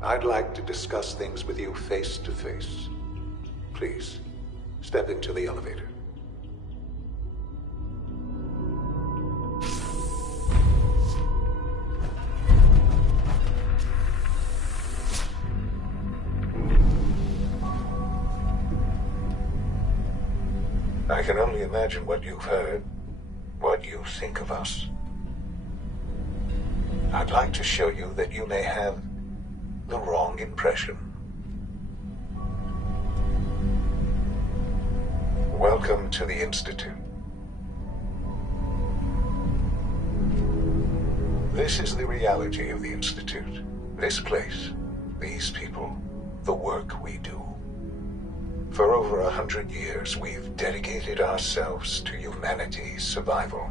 I'd like to discuss things with you face to face. Please, step into the elevator. I can only imagine what you've heard, what you think of us. I'd like to show you that you may have the wrong impression. Welcome to the Institute. This is the reality of the Institute. This place, these people, the work we do. For over 100 years, we've dedicated ourselves to humanity's survival.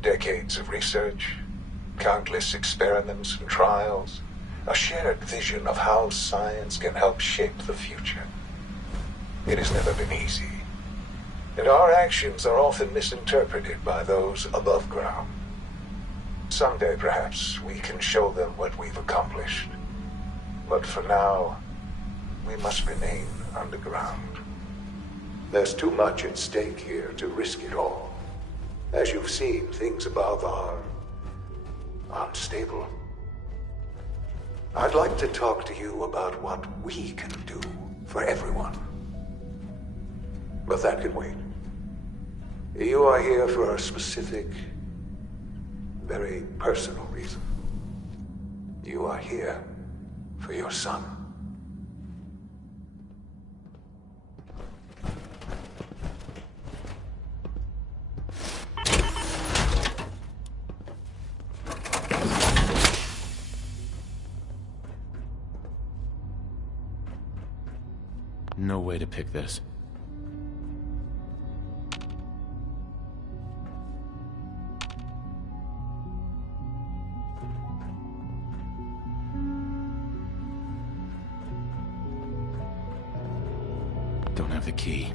Decades of research, countless experiments and trials, a shared vision of how science can help shape the future. It has never been easy, and our actions are often misinterpreted by those above ground. Someday, perhaps, we can show them what we've accomplished. But for now, we must remain underground. There's too much at stake here to risk it all. As you've seen, things above are unstable. I'd like to talk to you about what we can do for everyone. But that can wait. You are here for a specific, very personal reason. You are here for your son. No way to pick this. Don't have the key.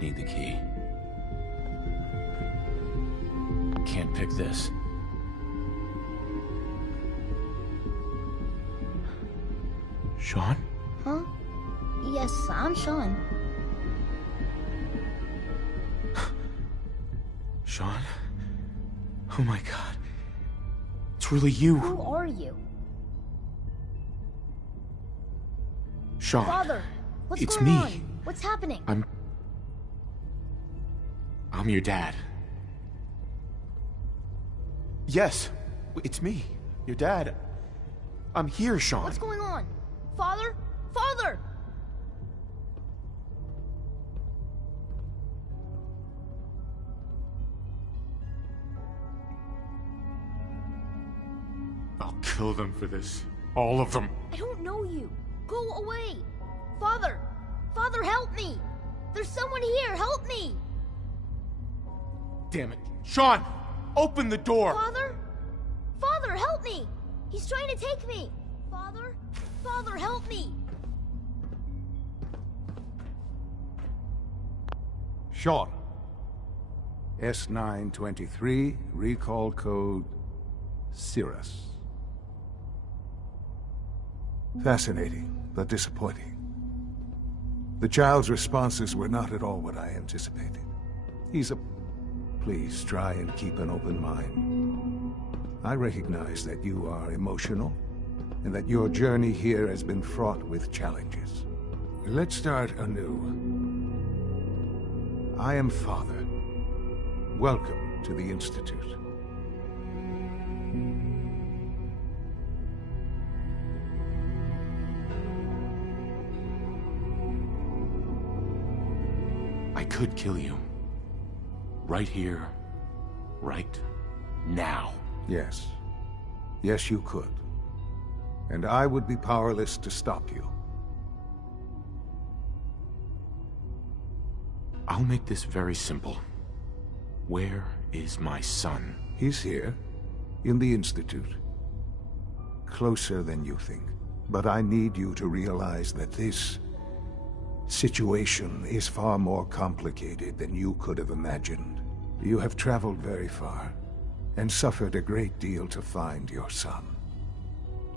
Need the key. Can't pick this. Sean? Huh? Yes, I'm Sean. Sean? Oh my god. It's really you. Who are you? Sean. Father, what's It's going me. on? What's happening? I'm your dad. Yes, it's me, your dad. I'm here, Sean. What's going on? Father? Father! I'll kill them for this. All of them. I don't know you. Go away. Father! Father, help me! There's someone here, help me! Damn it. Sean! Open the door! Father? Father, help me! He's trying to take me! Father? Father, help me! Sean. S923, recall code Cirrus. Fascinating, but disappointing. The child's responses were not at all what I anticipated. He's a Please try and keep an open mind. I recognize that you are emotional, and that your journey here has been fraught with challenges. Let's start anew. I am Father. Welcome to the Institute. I could kill you. Right here, right now. Yes. Yes, you could. And I would be powerless to stop you. I'll make this very simple. Where is my son? He's here, in the Institute. Closer than you think. But I need you to realize that this situation is far more complicated than you could have imagined. You have traveled very far, and suffered a great deal to find your son.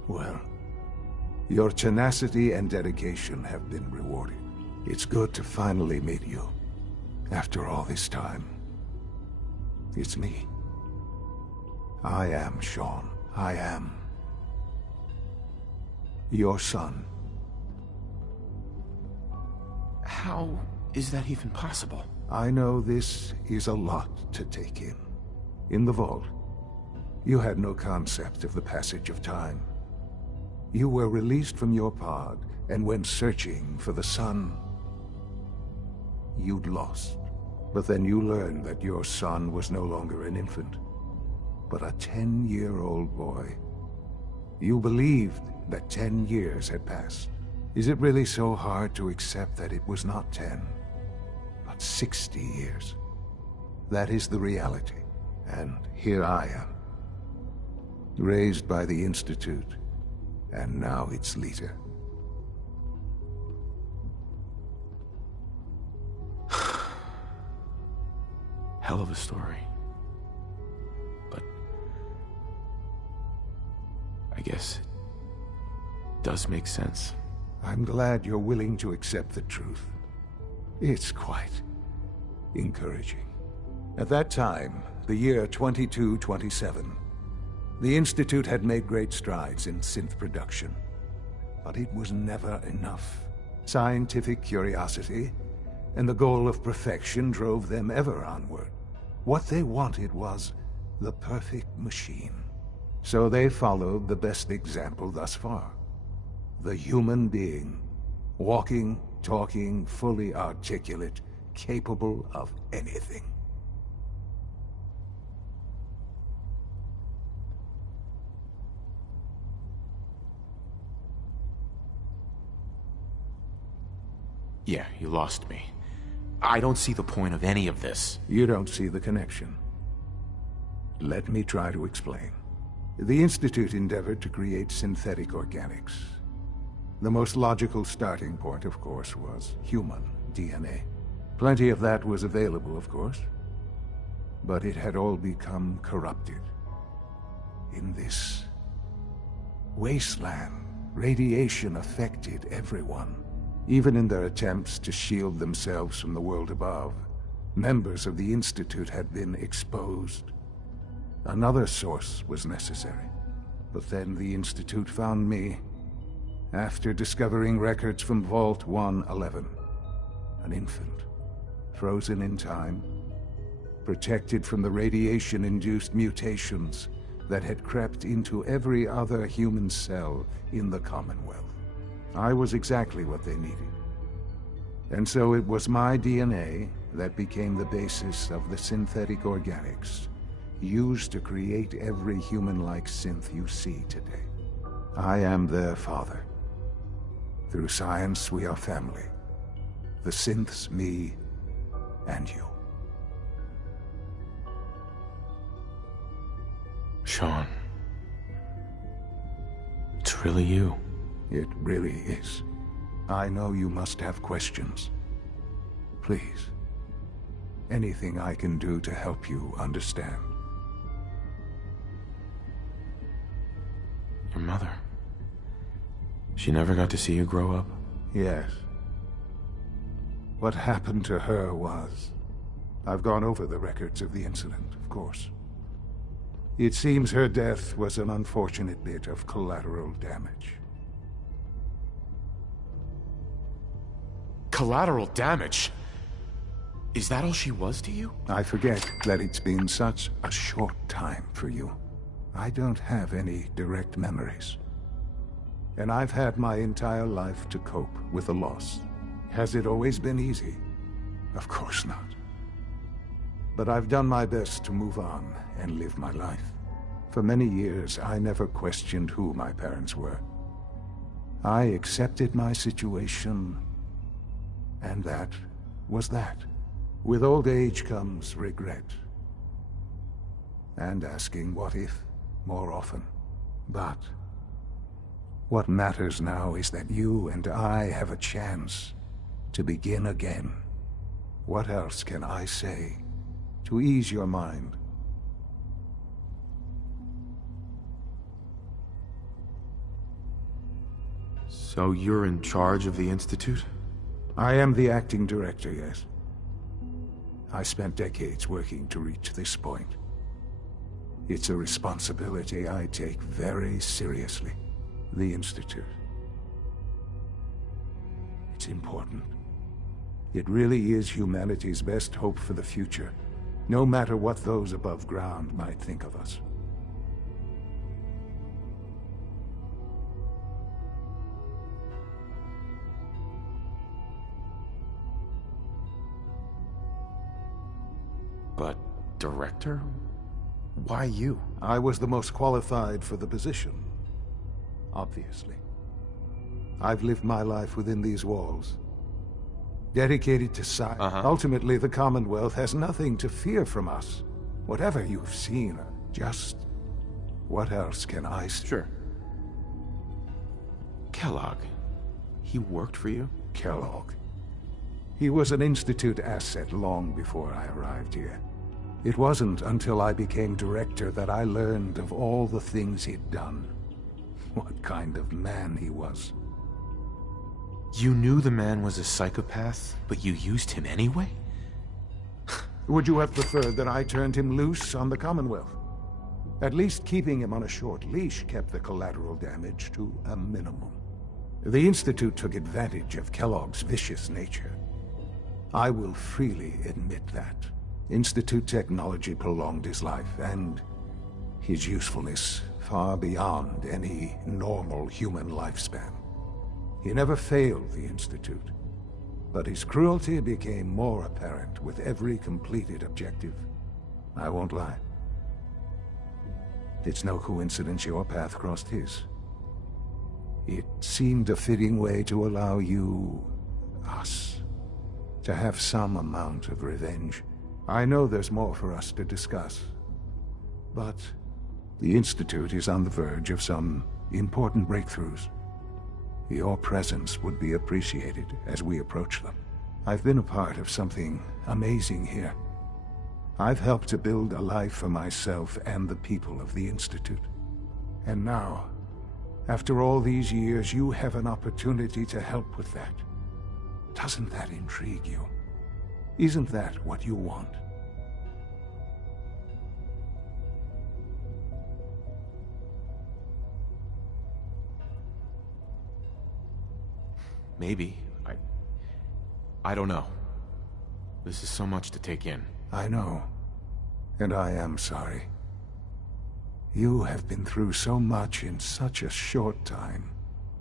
Well, your tenacity and dedication have been rewarded. It's good to finally meet you, after all this time. It's me. I am Shaun. I am your son. How is that even possible? I know this is a lot to take in. In the vault, you had no concept of the passage of time. You were released from your pod, and went searching for the son you'd lost. But then you learned that your son was no longer an infant, but a 10-year-old boy. You believed that 10 years had passed. Is it really so hard to accept that it was not 10, but 60 years? That is the reality, and here I am. Raised by the Institute, and now its leader. Hell of a story. But I guess it does make sense. I'm glad you're willing to accept the truth. It's quite encouraging. At that time, the year 2227, the Institute had made great strides in synth production. But it was never enough. Scientific curiosity and the goal of perfection drove them ever onward. What they wanted was the perfect machine. So they followed the best example thus far. The human being. Walking, talking, fully articulate, capable of anything. Yeah, you lost me. I don't see the point of any of this. You don't see the connection. Let me try to explain. The Institute endeavored to create synthetic organics. The most logical starting point, of course, was human DNA. Plenty of that was available, of course. But it had all become corrupted. In this wasteland, radiation affected everyone. Even in their attempts to shield themselves from the world above, members of the Institute had been exposed. Another source was necessary. But then the Institute found me, after discovering records from Vault 111. An infant, frozen in time, protected from the radiation-induced mutations that had crept into every other human cell in the Commonwealth. I was exactly what they needed. And so it was my DNA that became the basis of the synthetic organics used to create every human-like synth you see today. I am their father. Through science, we are family. The synths, me, and you. Shaun. It's really you. It really is. I know you must have questions. Please. Anything I can do to help you understand. Your mother. She never got to see you grow up? Yes. What happened to her was I've gone over the records of the incident, of course. It seems her death was an unfortunate bit of collateral damage. Collateral damage? Is that all she was to you? I forget that it's been such a short time for you. I don't have any direct memories. And I've had my entire life to cope with the loss. Has it always been easy? Of course not. But I've done my best to move on and live my life. For many years, I never questioned who my parents were. I accepted my situation, and that was that. With old age comes regret. And asking what if more often. But what matters now is that you and I have a chance to begin again. What else can I say to ease your mind? So you're in charge of the Institute? I am the acting director, yes. I spent decades working to reach this point. It's a responsibility I take very seriously. The Institute. It's important. It really is humanity's best hope for the future, no matter what those above ground might think of us. But, Director? Why you? I was the most qualified for the position. Obviously. I've lived my life within these walls. Dedicated to science. Ultimately, the Commonwealth has nothing to fear from us. Whatever you've seen, just... what else can I say? Sure. Kellogg. He worked for you? Kellogg. He was an Institute asset long before I arrived here. It wasn't until I became director that I learned of all the things he'd done. What kind of man he was. You knew the man was a psychopath, but you used him anyway? Would you have preferred that I turned him loose on the Commonwealth? At least keeping him on a short leash kept the collateral damage to a minimum. The Institute took advantage of Kellogg's vicious nature. I will freely admit that. Institute technology prolonged his life, and his usefulness far beyond any normal human lifespan. He never failed the Institute, but his cruelty became more apparent with every completed objective. I won't lie. It's no coincidence your path crossed his. It seemed a fitting way to allow you, us, to have some amount of revenge. I know there's more for us to discuss, but the Institute is on the verge of some important breakthroughs. Your presence would be appreciated as we approach them. I've been a part of something amazing here. I've helped to build a life for myself and the people of the Institute. And now, after all these years, you have an opportunity to help with that. Doesn't that intrigue you? Isn't that what you want? Maybe. I don't know. This is so much to take in. I know. And I am sorry. You have been through so much in such a short time.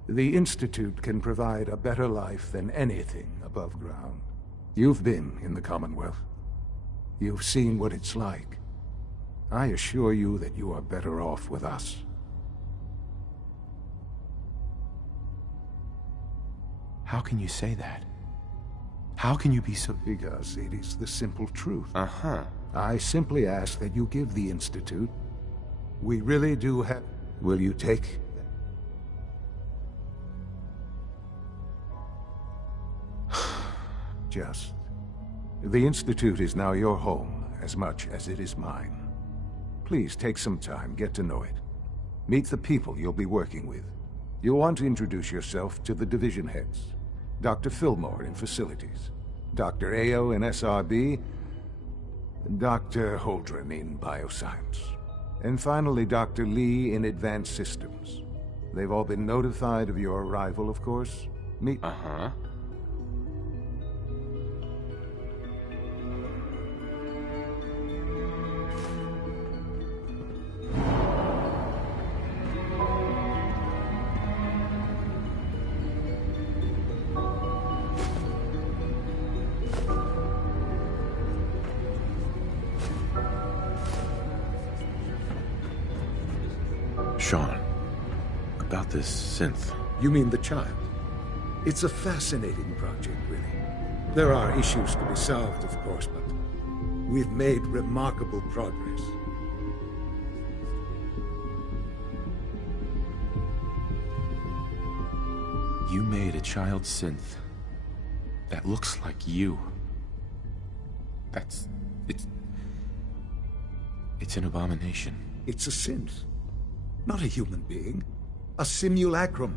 The Institute can provide a better life than anything above ground. You've been in the Commonwealth. You've seen what it's like. I assure you that you are better off with us. How can you say that? How can you be so... Because it is the simple truth. Uh-huh. I simply ask that you give the Institute. We really do have... Will you take... Just. The Institute is now your home, as much as it is mine. Please take some time, get to know it. Meet the people you'll be working with. You'll want to introduce yourself to the division heads. Dr. Fillmore in Facilities, Dr. Ayo in SRB, Dr. Holdren in bioscience. And finally, Dr. Lee in advanced systems. They've all been notified of your arrival, of course. Meet... Uh-huh. Sean, about this synth. You mean the child? It's a fascinating project, really. There are issues to be solved, of course, but we've made remarkable progress. You made a child synth that looks like you. It's an abomination. It's a synth. Not a human being. A simulacrum.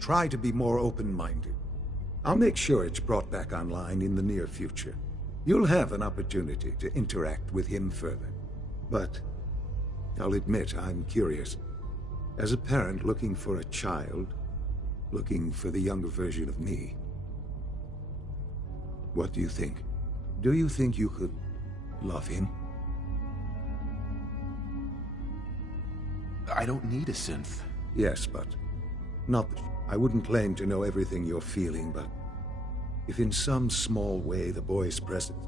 Try to be more open-minded. I'll make sure it's brought back online in the near future. You'll have an opportunity to interact with him further. But I'll admit I'm curious. As a parent looking for a child, looking for the younger version of me, what do you think? Do you think you could love him? I don't need a synth. Yes, but not that I wouldn't claim to know everything you're feeling, but if in some small way the boy's presence...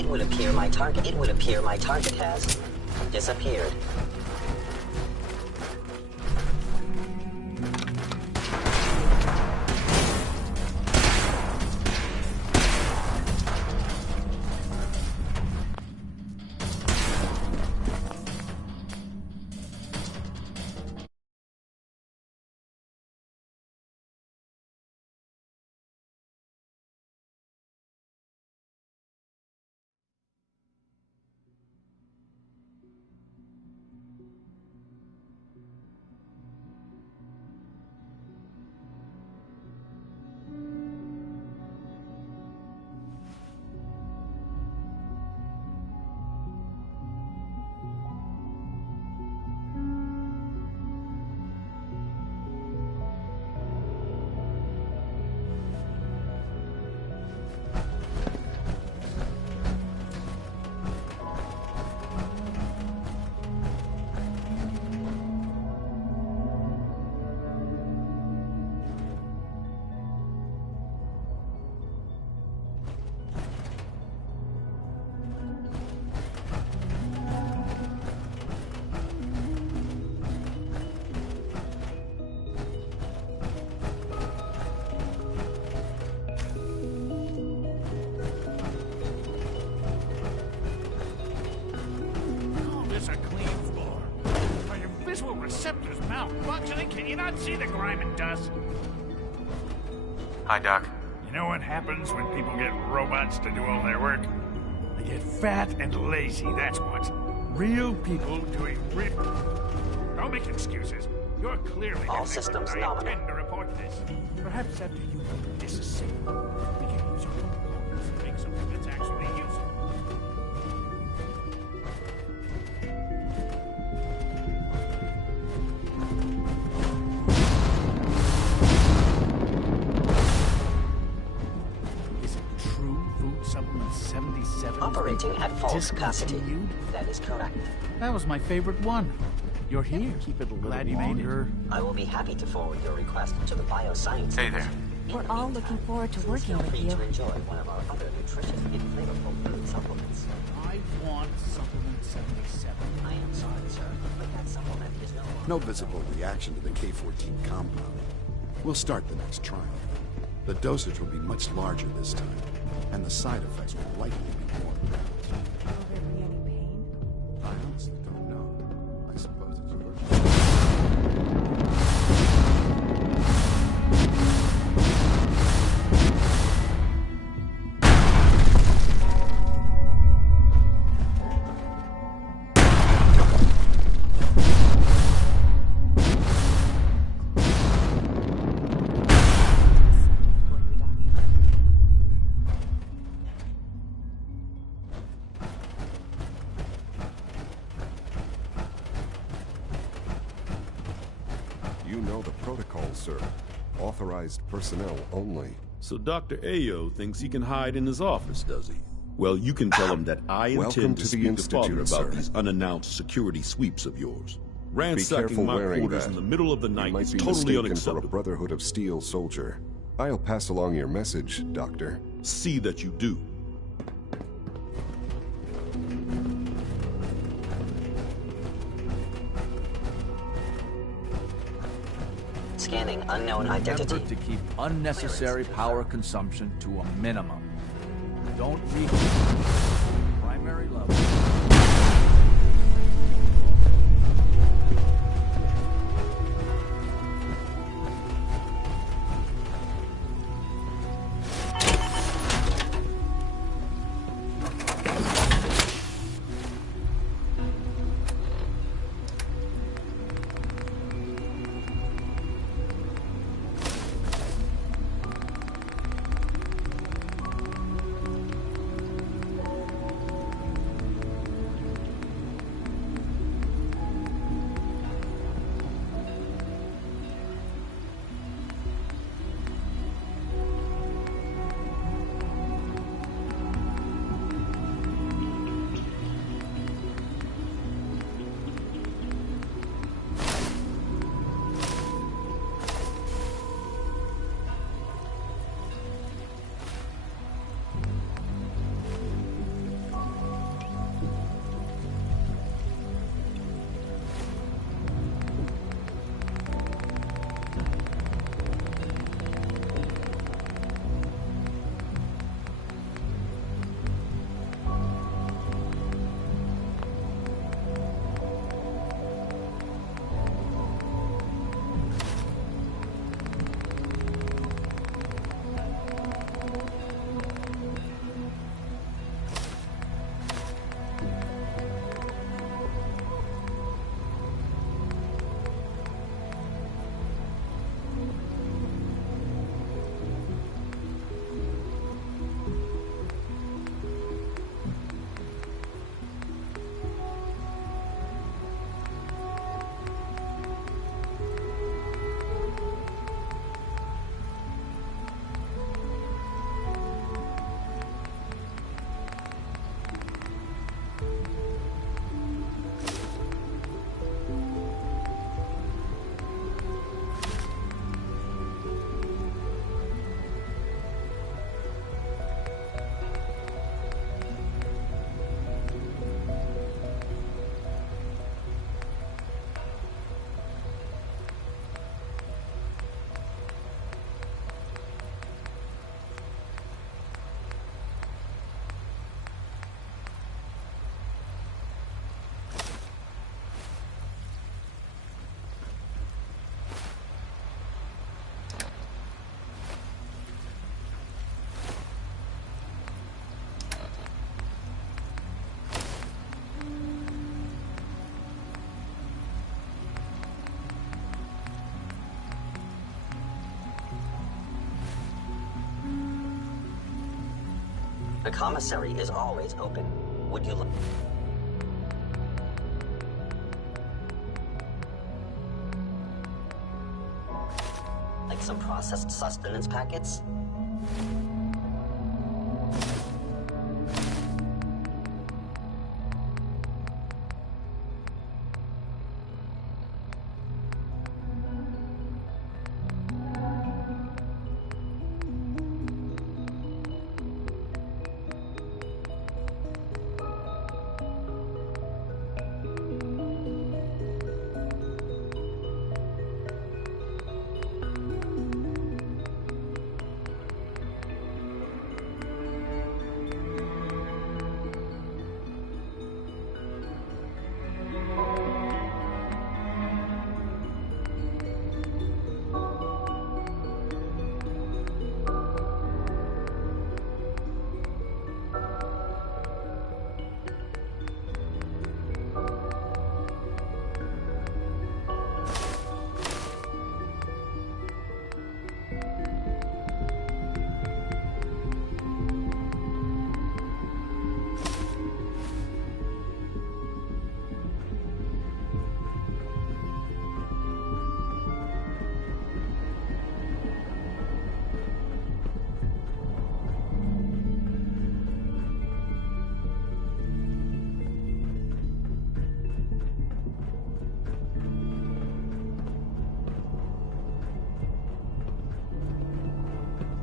It would appear my target has disappeared. Receptors malfunctioning? Can you not see the grime and dust? Hi, Doc. You know what happens when people get robots to do all their work? They get fat and lazy, that's what. Real people doing real... Don't make excuses. You're clearly... All systems I nominal. intend to report this. Perhaps after you disassemble, we can use your components to make something that's actually useful. Supplement 77 Operating at full capacity. Discontinued? That is correct. That was my favorite one. You're here. Keep it a little longer. I will be happy to forward your request to the bioscience. Hey there. We're all looking forward to working with you. To enjoy one of our other nutritious and flavorful food supplements. I want supplement 77. I am sorry, sir, but that supplement is no longer... No visible reaction to the K-14 compound. We'll start the next trial. The dosage will be much larger this time, and the side effects will likely be more pronounced. Will there be any pain? I honestly don't know. I suppose it's yours. You know the protocol, sir. Authorized personnel only. So Dr. Ayo thinks he can hide in his office, does he? Well, you can tell him that I intend to speak to Father about these unannounced security sweeps of yours. Ransacking my quarters in the middle of the night is totally unacceptable. For a Brotherhood of Steel soldier. I'll pass along your message, Doctor. See that you do. Scanning unknown identity. Remember to keep unnecessary power consumption to a minimum. Don't reach primary level. The commissary is always open. Would you like... like some processed sustenance packets?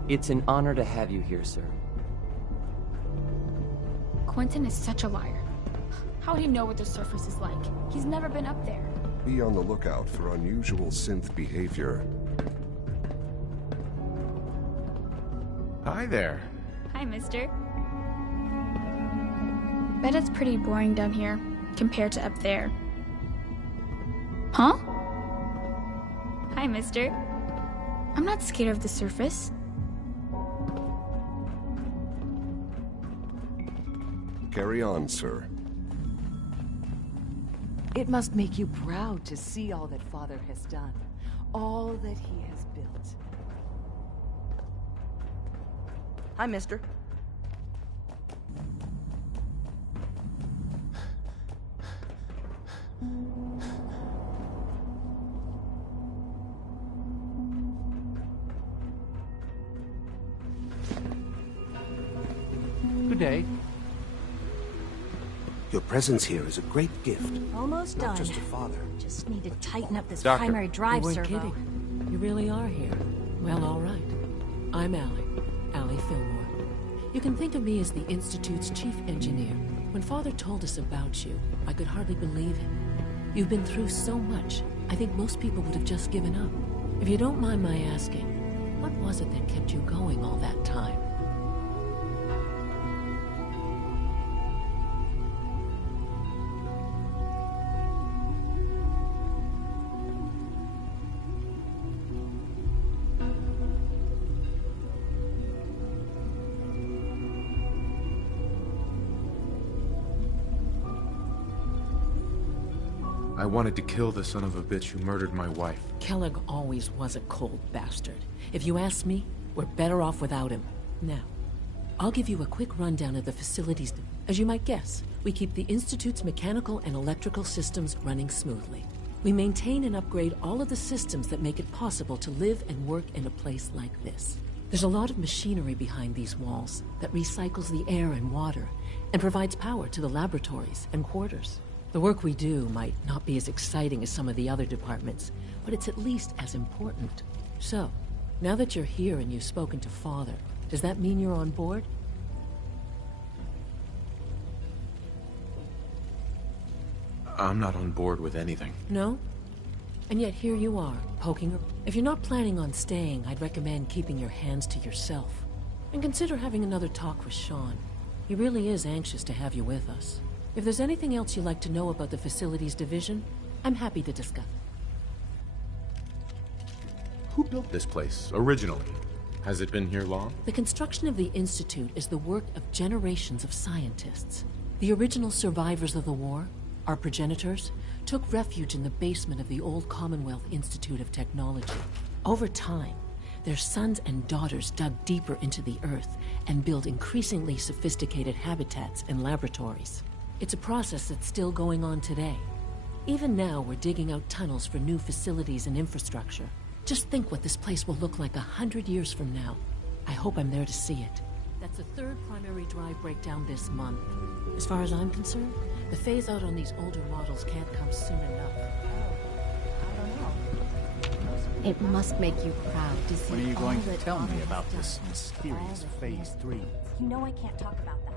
It's an honor to have you here, sir. Quentin is such a liar. How'd he know what the surface is like? He's never been up there. Be on the lookout for unusual synth behavior. Hi there. Hi, mister. Bet it's pretty boring down here, compared to up there. Huh? Hi, mister. I'm not scared of the surface. Carry on, sir. It must make you proud to see all that Father has done, all that he has built. Hi, mister. Good day. Your presence here is a great gift. Almost done. Not just to Father. Just need to tighten up this Doctor. primary drive You weren't servo. kidding. You really are here. Well, all right. I'm Allie Fillmore. You can think of me as the Institute's chief engineer. When Father told us about you, I could hardly believe him. You've been through so much, I think most people would have just given up. If you don't mind my asking, what was it that kept you going all that time? I wanted to kill the son of a bitch who murdered my wife. Kellogg always was a cold bastard. If you ask me, we're better off without him. Now, I'll give you a quick rundown of the facilities. As you might guess, we keep the Institute's mechanical and electrical systems running smoothly. We maintain and upgrade all of the systems that make it possible to live and work in a place like this. There's a lot of machinery behind these walls that recycles the air and water and provides power to the laboratories and quarters. The work we do might not be as exciting as some of the other departments, but it's at least as important. So, now that you're here and you've spoken to Father, does that mean you're on board? I'm not on board with anything. No? And yet here you are, poking her. If you're not planning on staying, I'd recommend keeping your hands to yourself. And consider having another talk with Sean. He really is anxious to have you with us. If there's anything else you'd like to know about the Facilities Division, I'm happy to discuss. Who built this place, originally? Has it been here long? The construction of the Institute is the work of generations of scientists. The original survivors of the war, our progenitors, took refuge in the basement of the old Commonwealth Institute of Technology. Over time, their sons and daughters dug deeper into the earth and built increasingly sophisticated habitats and laboratories. It's a process that's still going on today. Even now, we're digging out tunnels for new facilities and infrastructure. Just think what this place will look like 100 years from now. I hope I'm there to see it. That's the third primary drive breakdown this month. As far as I'm concerned, the phase-out on these older models can't come soon enough. It must make you proud to see What are you all going to that tell me Father about has this done. mysterious All that Phase 3? You know I can't talk about that.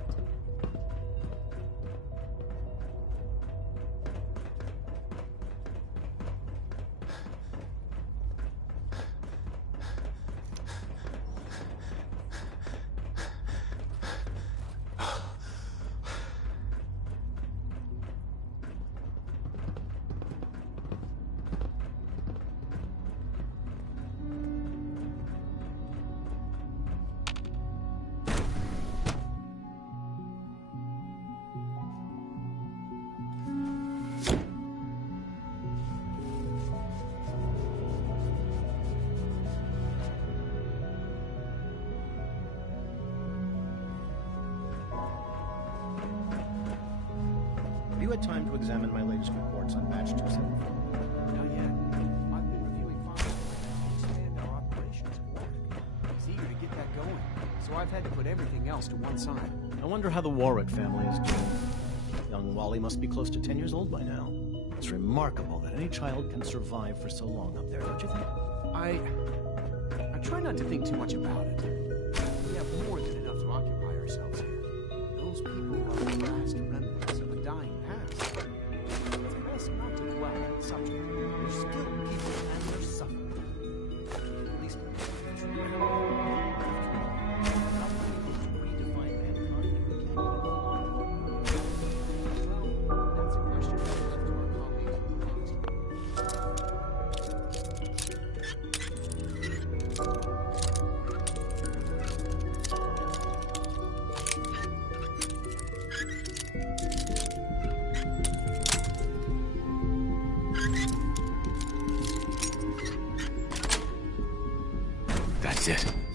Have you had time to examine my latest reports on Batch 274? Not yet. I've been reviewing files to understand our operations work. He's eager to get that going, so I've had to put everything else to one side. I wonder how the Warwick family is doing. Young Wally must be close to 10 years old by now. It's remarkable that any child can survive for so long up there, don't you think? I try not to think too much about it. We have more than enough to occupy ourselves here. Those people are the last remnants of a dying past. It's best not to dwell on the subject. They're skilled people and they're suffering. At least That's it.